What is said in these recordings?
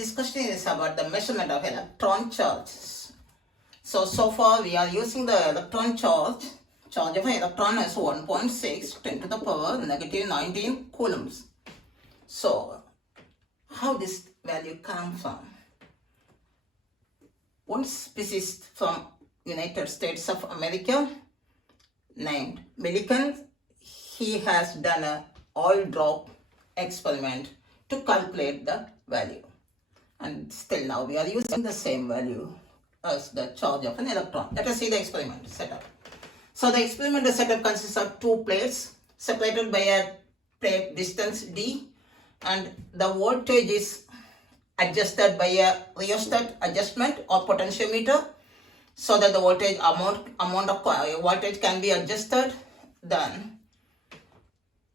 This question is about the measurement of electron charges. So far we are using the electron charge. Charge of an electron is 1.6 10 to the power negative 19 coulombs. So how this value comes from? One physicist from United States of America named Millikan, he has done an oil drop experiment to calculate the value. And still now we are using the same value as the charge of an electron. Let us see the experiment setup. So the experiment setup consists of two plates separated by a plate distance d, and the voltage is adjusted by a rheostat adjustment or potentiometer, so that the voltage amount of voltage can be adjusted. Then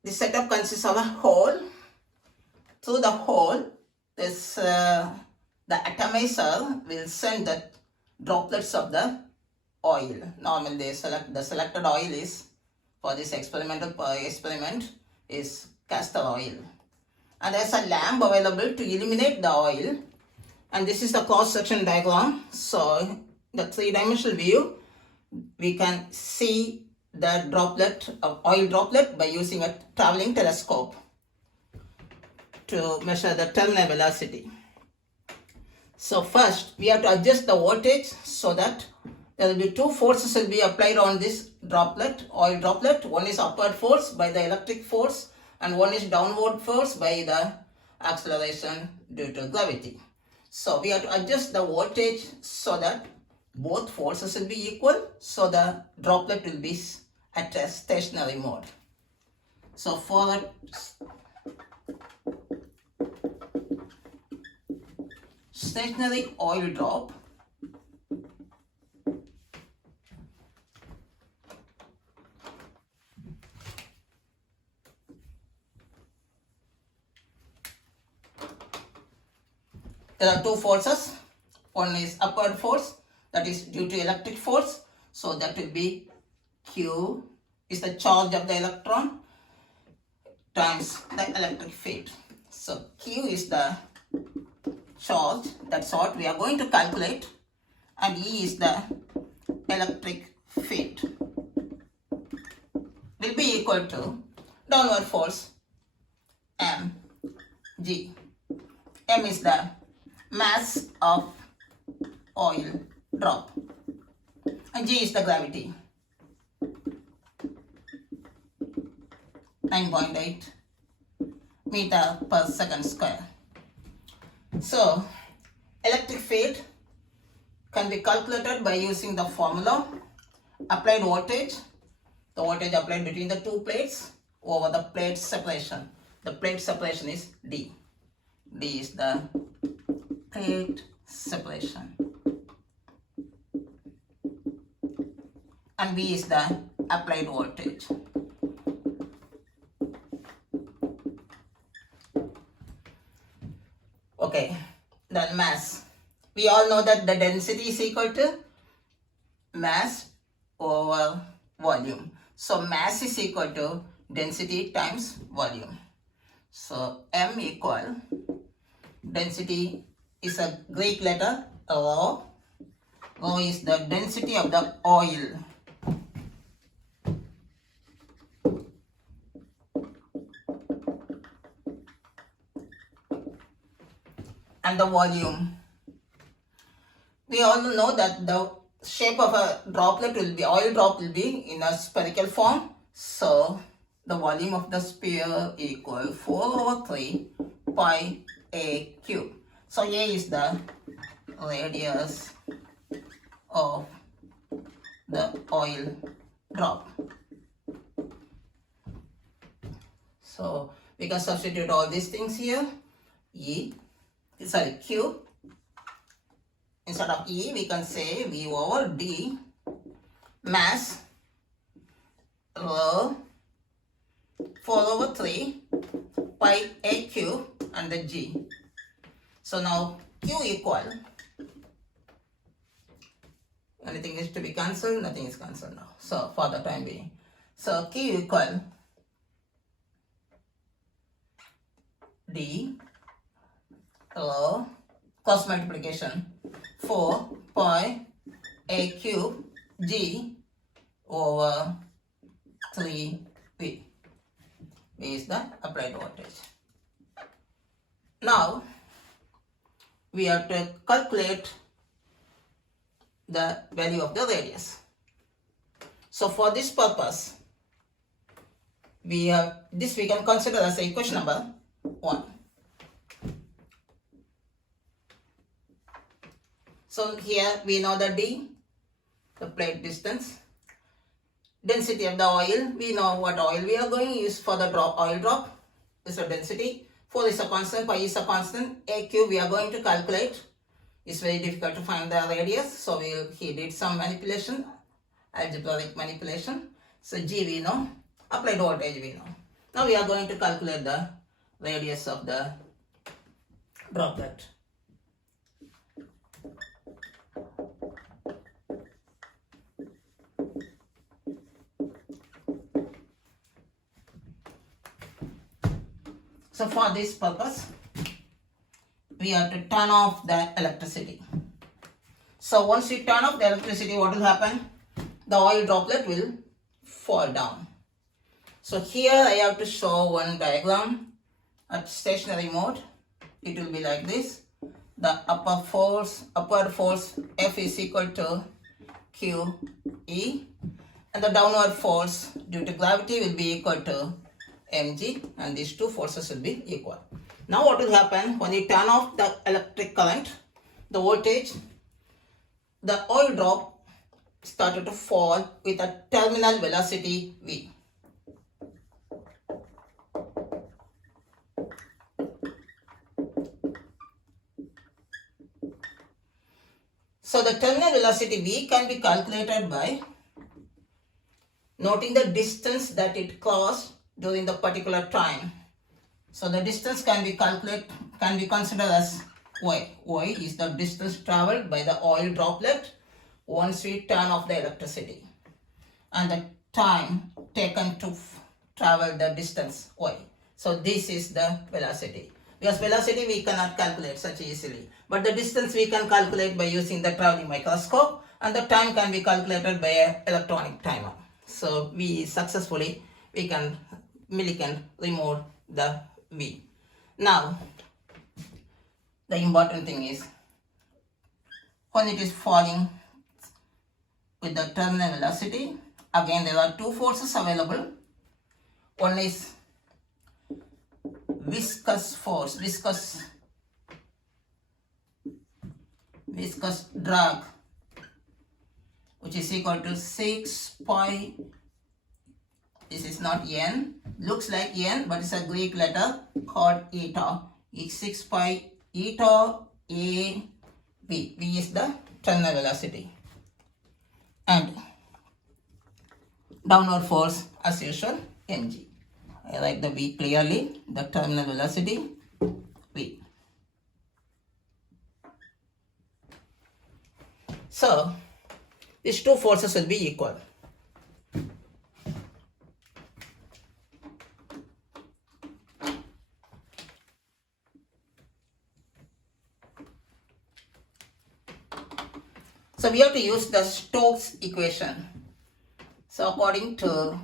the setup consists of a hole. Through the hole, the atomizer will send the droplets of the oil. Normally the selected oil is for this experiment is castor oil, and there's a lamp available to illuminate the oil. And this is the cross section diagram. So the three-dimensional view, we can see the oil droplet by using a traveling telescope to measure the terminal velocity. So first we have to adjust the voltage so that there will be two forces will be applied on this oil droplet. One is upward force by the electric force, and one is downward force by the acceleration due to gravity. So we have to adjust the voltage so that both forces will be equal, so the droplet will be at a stationary mode. So for a stationary oil drop, there are two forces. One is upward force, that is due to electric force, so that will be Q is the charge of the electron times the electric field. So Q is the charge, that's what we are going to calculate, and E is the electric field, will be equal to downward force mg. M is the mass of oil drop, and G is the gravity, 9.8 meter per second square. So electric field can be calculated by using the formula applied voltage, the voltage applied between the two plates over the plate separation. The plate separation is D. D is the plate separation, and V is the applied voltage. Okay, then mass. We all know that the density is equal to mass over volume. So mass is equal to density times volume. So M equal, density is a Greek letter rho. Rho is the density of the oil. And the volume. We all know that the shape of a droplet will be, oil drop will be in a spherical form. So the volume of the sphere equal 4/3 pi a cube. So A is the radius of the oil drop. So we can substitute all these things here. Q. Instead of E, we can say V over D, mass rho 4/3 pi a cube, and the G. So now Q equal, anything is to be cancelled, nothing is cancelled now. So for the time being, so Q equal D rho cross multiplication, 4 pi a cube g over 3 V. V is the applied voltage. Now we have to calculate the value of the radius. So for this purpose, we can consider as equation number 1. So here we know the D, the plate distance, density of the oil. We know what oil we are going to use for the oil drop. This is a density. 4 is a constant, pi is a constant. A cube we are going to calculate. It's very difficult to find the radius, so he did some manipulation, algebraic manipulation. So G we know, applied voltage we know. Now we are going to calculate the radius of the droplet. So for this purpose, we have to turn off the electricity. So once you turn off the electricity, what will happen? The oil droplet will fall down. So here I have to show one diagram at stationary mode. It will be like this. The upward force F is equal to QE, and the downward force due to gravity will be equal to mg, and these two forces will be equal. Now what will happen when you turn off the electric current, the voltage, the oil drop started to fall with a terminal velocity v. So the terminal velocity v can be calculated by noting the distance that it crossed during the particular time. So the distance can be considered as y. Y is the distance traveled by the oil droplet once we turn off the electricity, and the time taken to travel the distance y. So this is the velocity. Because velocity we cannot calculate such easily, but the distance we can calculate by using the traveling microscope, and the time can be calculated by an electronic timer. So Millikan remove the V. Now the important thing is, when it is falling with the terminal velocity, again there are two forces available. One is viscous force, viscous drag, which is equal to 6 pi, this is not n, looks like n, but it's a Greek letter called eta. It's 6 pi eta a v. V is the terminal velocity, and downward force as usual mg. I write the v clearly, the terminal velocity v. So these two forces will be equal. So we have to use the Stokes equation. So according to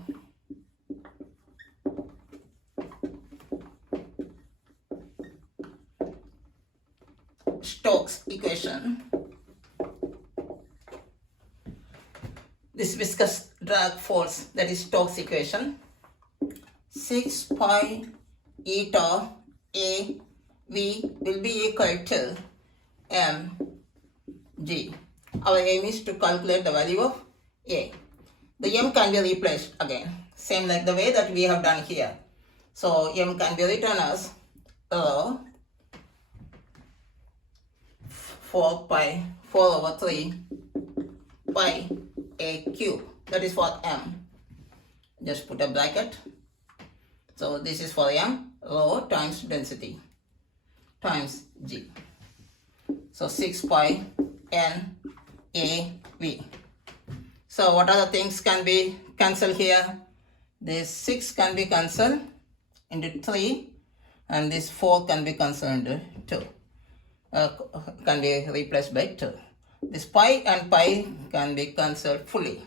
Stokes equation, this viscous drag force, that is Stokes equation, 6 pi eta a v will be equal to mg. Our aim is to calculate the value of a. The m can be replaced again, same like the way that we have done here. So m can be written as 4 over 3 pi a cube. That is for m. Just put a bracket. So this is for m, rho times density times g. So 6 pi n a v. So what are the things can be cancelled here? This 6 can be cancelled into 3, and this 4 can be cancelled into 2. can be replaced by 2. This pi and pi can be cancelled fully.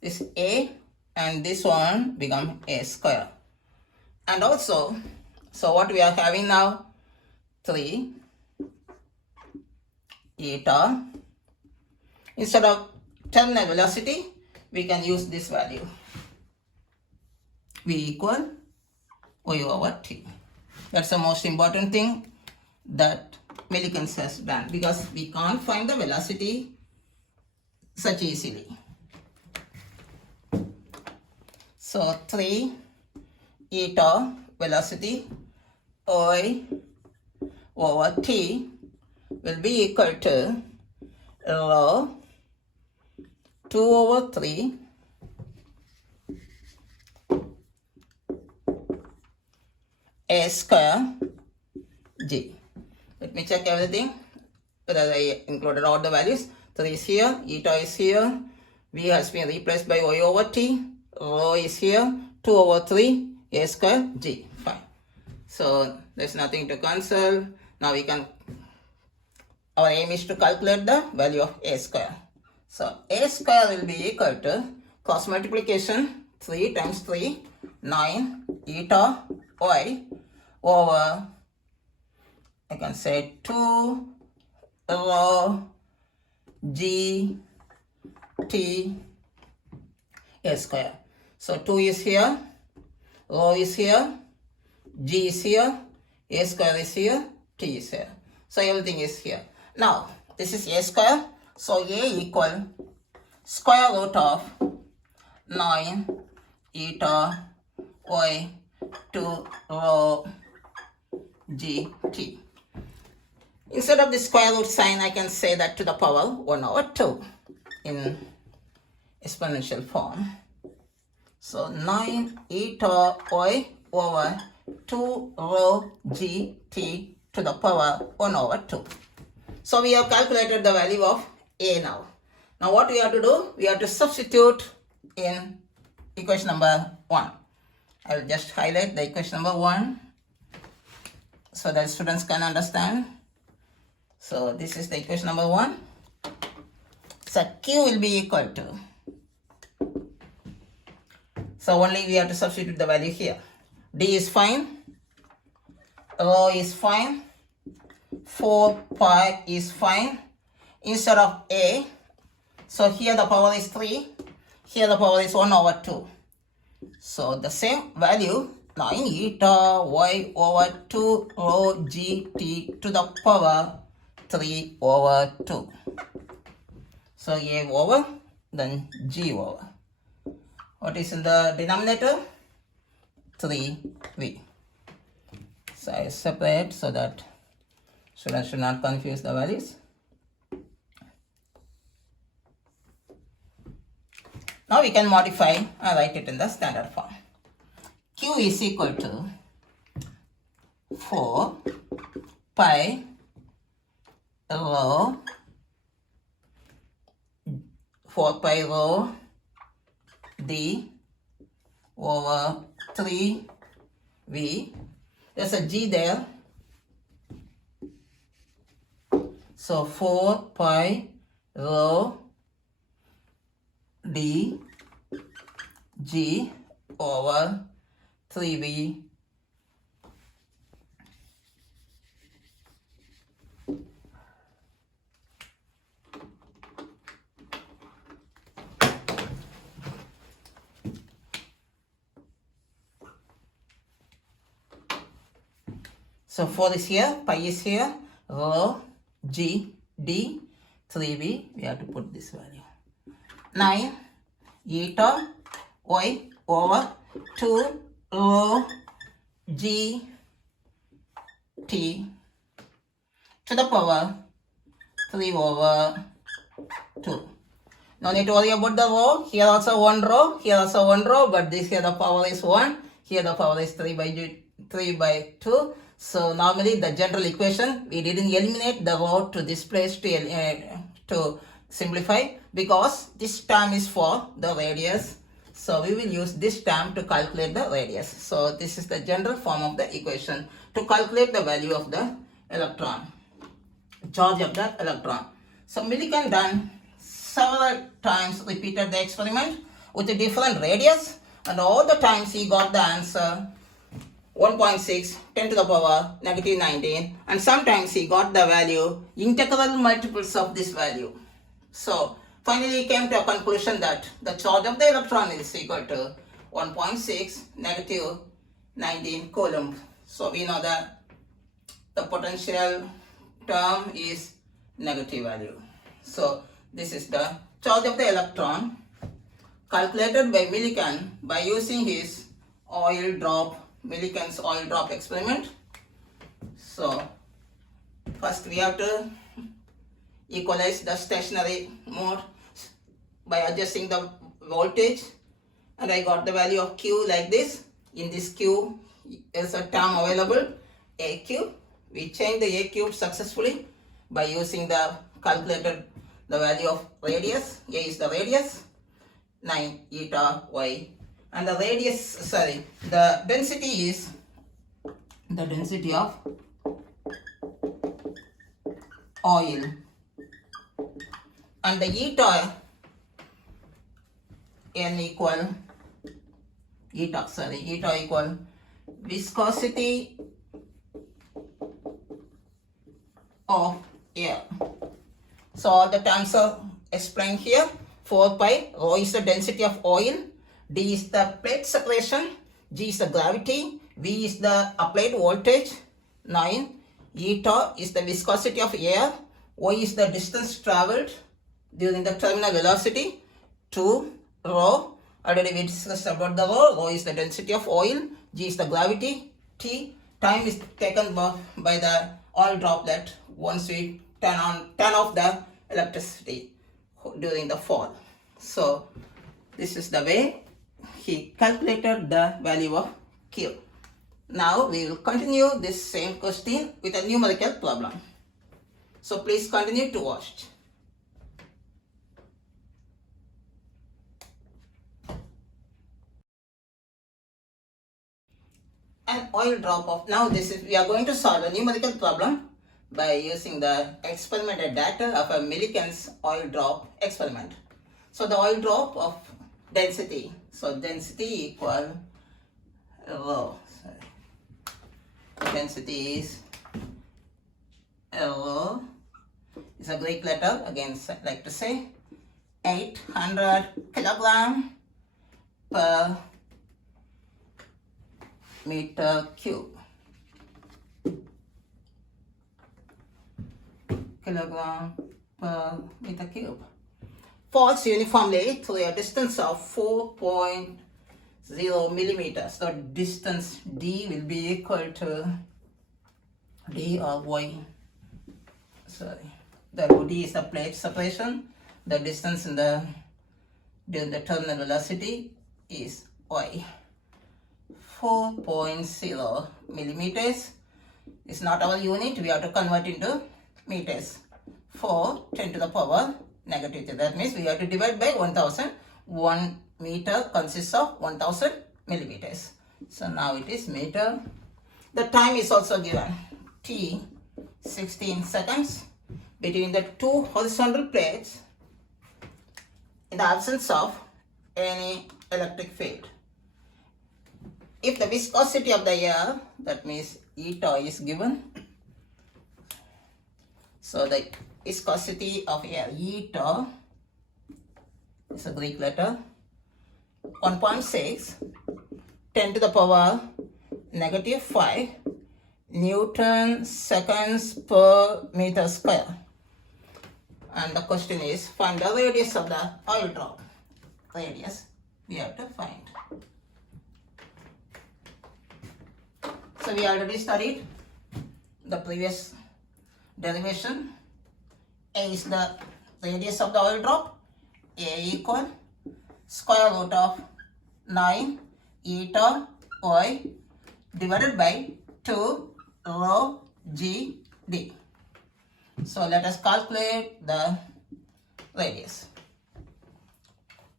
This a and this one become a square. And also, so what we are having now, 3 eta. Instead of terminal velocity, we can use this value. V equal y over t. That's the most important thing that Millikan has done, because we can't find the velocity such easily. So 3 eta velocity y over t will be equal to rho 2 over 3 a square g. Let me check everything whether I included all the values. 3 is here, eta is here, v has been replaced by y over t, rho is here, 2 over 3 a square g. Fine. So there's nothing to cancel. Now we can, our aim is to calculate the value of a square. So a square will be equal to cross multiplication 3 times 3, 9 eta y over, I can say 2 rho g t a square. So 2 is here, rho is here, g is here, a square is here, t is here. So everything is here. Now this is a square. So a equal square root of 9 eta y 2 rho g t. Instead of the square root sign, I can say that to the power 1 over 2 in exponential form. So 9 eta y over 2 rho g t to the power 1 over 2. So we have calculated the value of a now. Now what we have to do? We have to substitute in equation number 1. I will just highlight the equation number 1 so that students can understand. So this is the equation number 1. So Q will be equal to, so only we have to substitute the value here. D is fine, rho is fine, 4 pi is fine. Instead of a, so here the power is 3, here the power is 1 over 2. So the same value, 9 eta y over 2 rho g t to the power 3 over 2. So a over, then g over. What is in the denominator? 3v. So I separate so that students should not confuse the values. Now we can modify and write it in the standard form. Q is equal to 4 pi rho 4 pi rho d over 3v. There's a g there. So 4 pi rho d g over 3v So 4 is here, pi is here, rho g d 3v, we have to put this value. 9 eta y over 2 rho g t to the power 3 over 2. No need to worry about the rho. Here also 1 rho, here also 1 rho, but this here the power is 1, here the power is 3 by 2. So normally the general equation, we didn't eliminate the rho to this place to simplify, because this term is for the radius. So we will use this term to calculate the radius. So this is the general form of the equation to calculate the value of the electron. charge of the electron. So Millikan done several times, repeated the experiment with a different radius, and all the times he got the answer 1.6, 10 to the power negative 19, and sometimes he got the value integral multiples of this value. So finally he came to a conclusion that the charge of the electron is equal to 1.6 negative 19 coulomb. So we know that the potential term is negative value. So this is the charge of the electron calculated by Millikan by using his Millikan's oil drop experiment. So first we have to equalize the stationary mode by adjusting the voltage, and I got the value of Q like this. In this Q is a term available, AQ. We change the AQ successfully by using the calculated the value of radius. A is the radius, 9 eta y, and the the density is the density of oil, and the eta equal viscosity of air. So all the terms are explained here. 4 pi, rho is the density of oil, d is the plate separation, g is the gravity, v is the applied voltage, 9, eta is the viscosity of air, y is the distance traveled during the terminal velocity, 2, rho, already we discussed about the rho is the density of oil, g is the gravity, t, time is taken by the oil droplet once we turn off the electricity during the fall. So this is the way he calculated the value of Q. Now we will continue this same question with a numerical problem. So please continue to watch. An oil drop of, now we are going to solve a numerical problem by using the experimental data of a Millikan's oil drop experiment. So the oil drop of density, so density equal rho. Density is rho, is a Greek letter, again I'd like to say 800 kilogram per meter cube. Kilogram per meter cube. Falls uniformly through a distance of 4.0 millimeters. So distance d will be equal to d or y. The d is the plate separation. The distance during the terminal velocity is y. 4.0 millimeters is not our unit. We have to convert into meters. 4, 10 to the power negative 2. That means we have to divide by 1000. 1 meter consists of 1000 millimeters. So now it is meter. The time is also given. T 16 seconds between the two horizontal plates in the absence of any electric field. If the viscosity of the air, that means eta is given. So the viscosity of air, eta, is a Greek letter, 1.6, 10 to the power negative 5 Newton seconds per meter square. And the question is, find the radius of the oil drop. Radius we have to find. So we already studied the previous derivation. A is the radius of the oil drop. A equal square root of 9 eta y divided by 2 rho g d. So let us calculate the radius.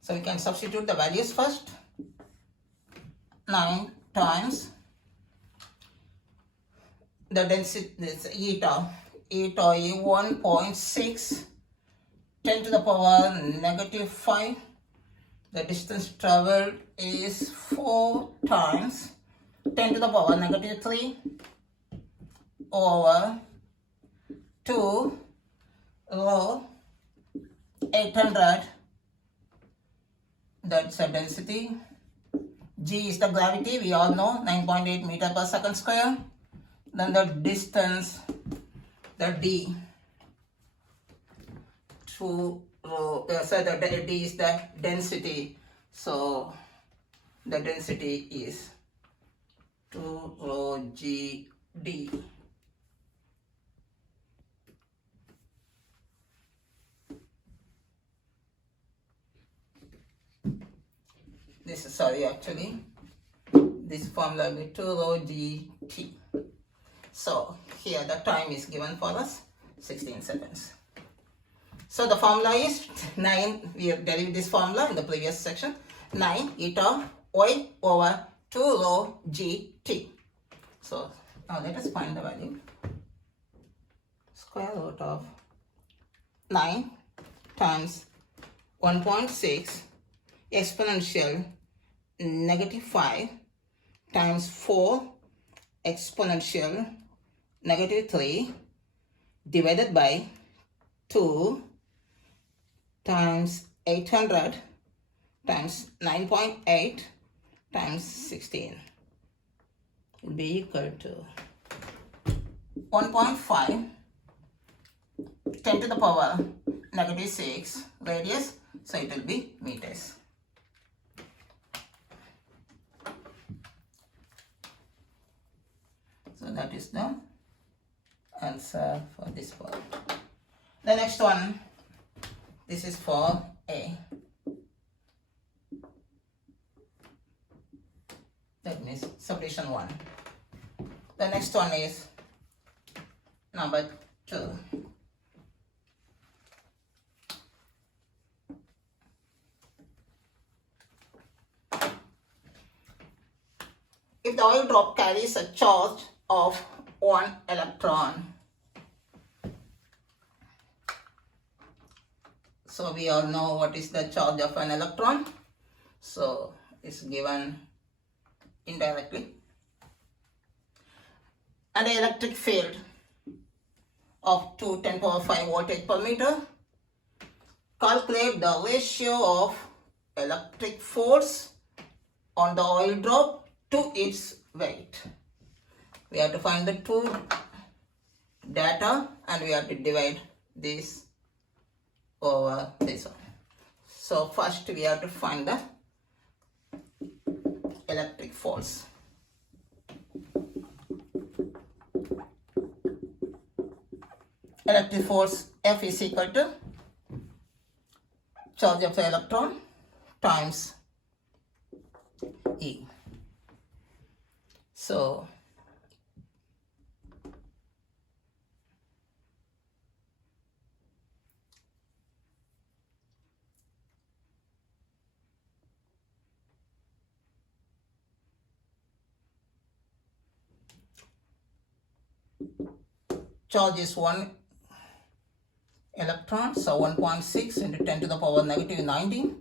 So we can substitute the values first. 9 times the density is eta eta is 1.6 10 to the power negative 5. The distance traveled is 4 times 10 to the power negative 3 over 2 rho 800. That's a density. G is the gravity, we all know, 9.8 meter per second square. Then the distance, the D, so the D is the density. So the density is 2 rho G D. This is, sorry, actually, this formula will be 2 rho G T. So here the time is given for us 16 seconds. So the formula is 9, we have derived this formula in the previous section, 9 eta y over 2 rho G T. So now let us find the value. Square root of 9 times 1.6 exponential negative 5 times 4 exponential negative 3 divided by 2 times 800 times 9.8 times 16 will be equal to 1.5 10 to the power negative 6 radius, so it will be meters. So that is the answer for this part. The next one, this is for A. That means solution 1. The next one is number 2. If the oil drop carries a charge of 1 electron, so we all know what is the charge of an electron, so it's given indirectly, and the electric field of 2 10 power 5 voltage per meter. Calculate the ratio of electric force on the oil drop to its weight. We have to find the two data and we have to divide this over this one. So first we have to find the electric force. Electric force F is equal to charge of the electron times E. So charge is 1 electron, so 1.6 into 10 to the power negative 19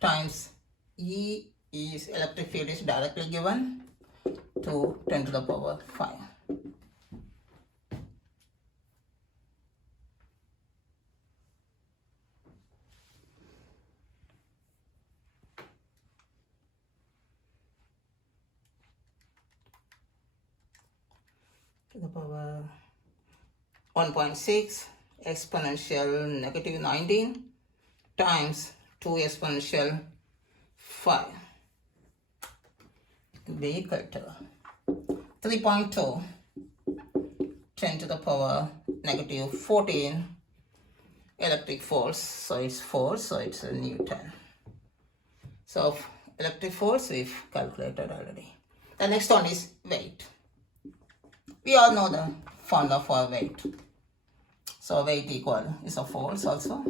times E is electric field is directly given to 10 to the power 5. To the power 1.6 exponential negative 19 times 2 exponential 5 will be equal to 3.2 10 to the power negative 14 electric force, so it's 4, so it's a Newton. So electric force we've calculated already. The next one is weight. We all know the formula for weight. So weight equal is a force also.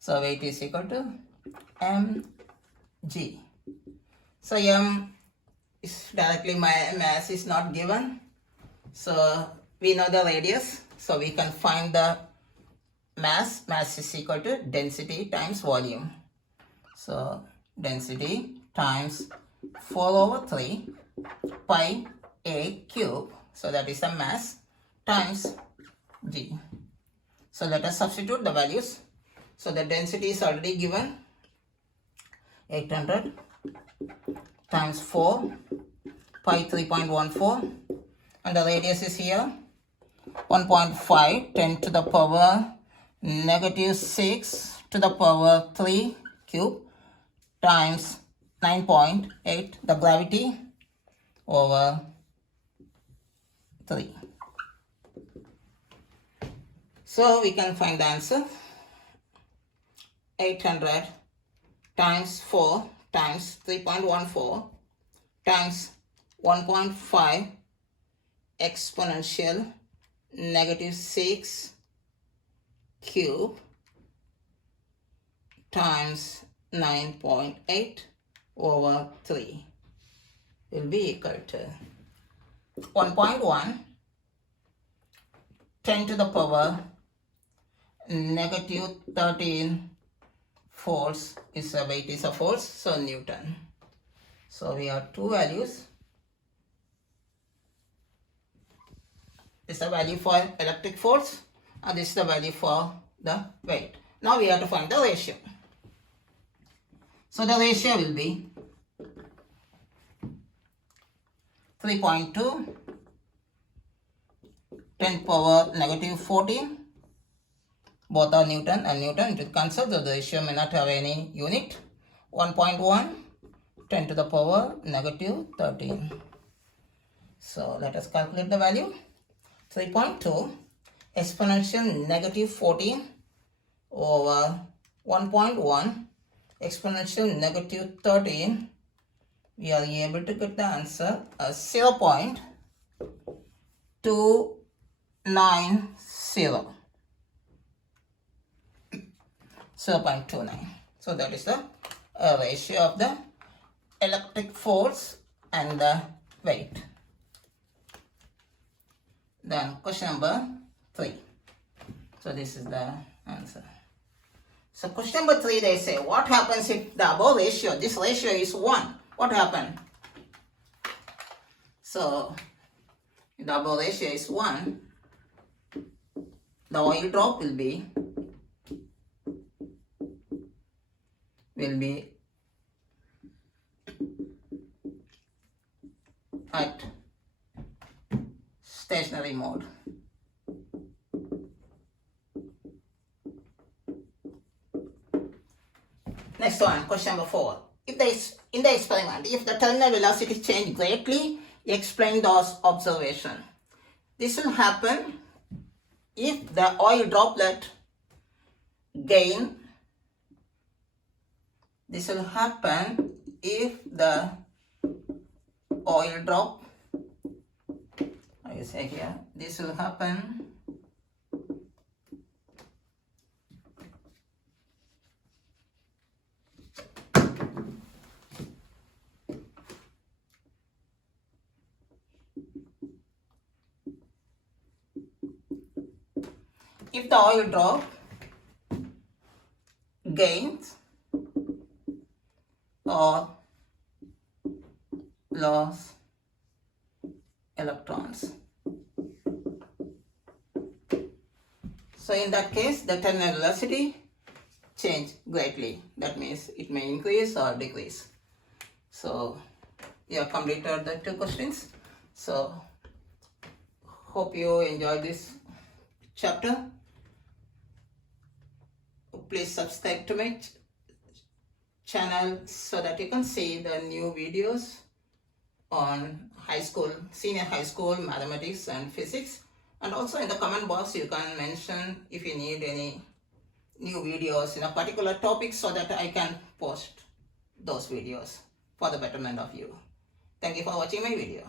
So weight is equal to mg. So m is directly, my mass is not given. So we know the radius. So we can find the mass. Mass is equal to density times volume. So density times 4/3 pi a cube. So that is the mass times g. So let us substitute the values. So the density is already given, 800 times 4 pi 3.14, and the radius is here 1.5, 10 to the power negative 6 to the power 3 cube times 9.8, the gravity, over 3. So we can find the answer. 800 times 4 times 3.14 times 1.5 exponential negative 6 cube times 9.8 over 3 will be equal to 1.1, 10 to the power negative 13 force is a weight, is a force, so Newton. So we have two values. This is the value for electric force and this is the value for the weight. Now we have to find the ratio. So the ratio will be 3.2 10 power negative 14. Both are Newton and Newton. It will cancel, so the ratio may not have any unit. 1.1 10 to the power negative 13. So let us calculate the value. 3.2 exponential negative 14 over 1.1 exponential negative 13. We are able to get the answer as 0.290. 0.29. So that is the ratio of the electric force and the weight. Then question number 3. So this is the answer. So question number 3, they say, what happens if the above ratio, this ratio is 1? What happened? So if the above ratio is 1, the oil drop will be at stationary mode. Next one, question number 4. In the experiment, if the terminal velocity change greatly, explain those observations. This will happen if the oil droplet gain. This will happen if the oil drop, I will say here, this will happen if the oil drop gains or loss electrons. So in that case, the terminal velocity change greatly. That means it may increase or decrease. So you have completed the 2 questions. So hope you enjoyed this chapter. Please subscribe to my channel so that you can see the new videos on senior high school mathematics and physics. And also in the comment box you can mention if you need any new videos in a particular topic so that I can post those videos for the betterment of you. Thank you for watching my video.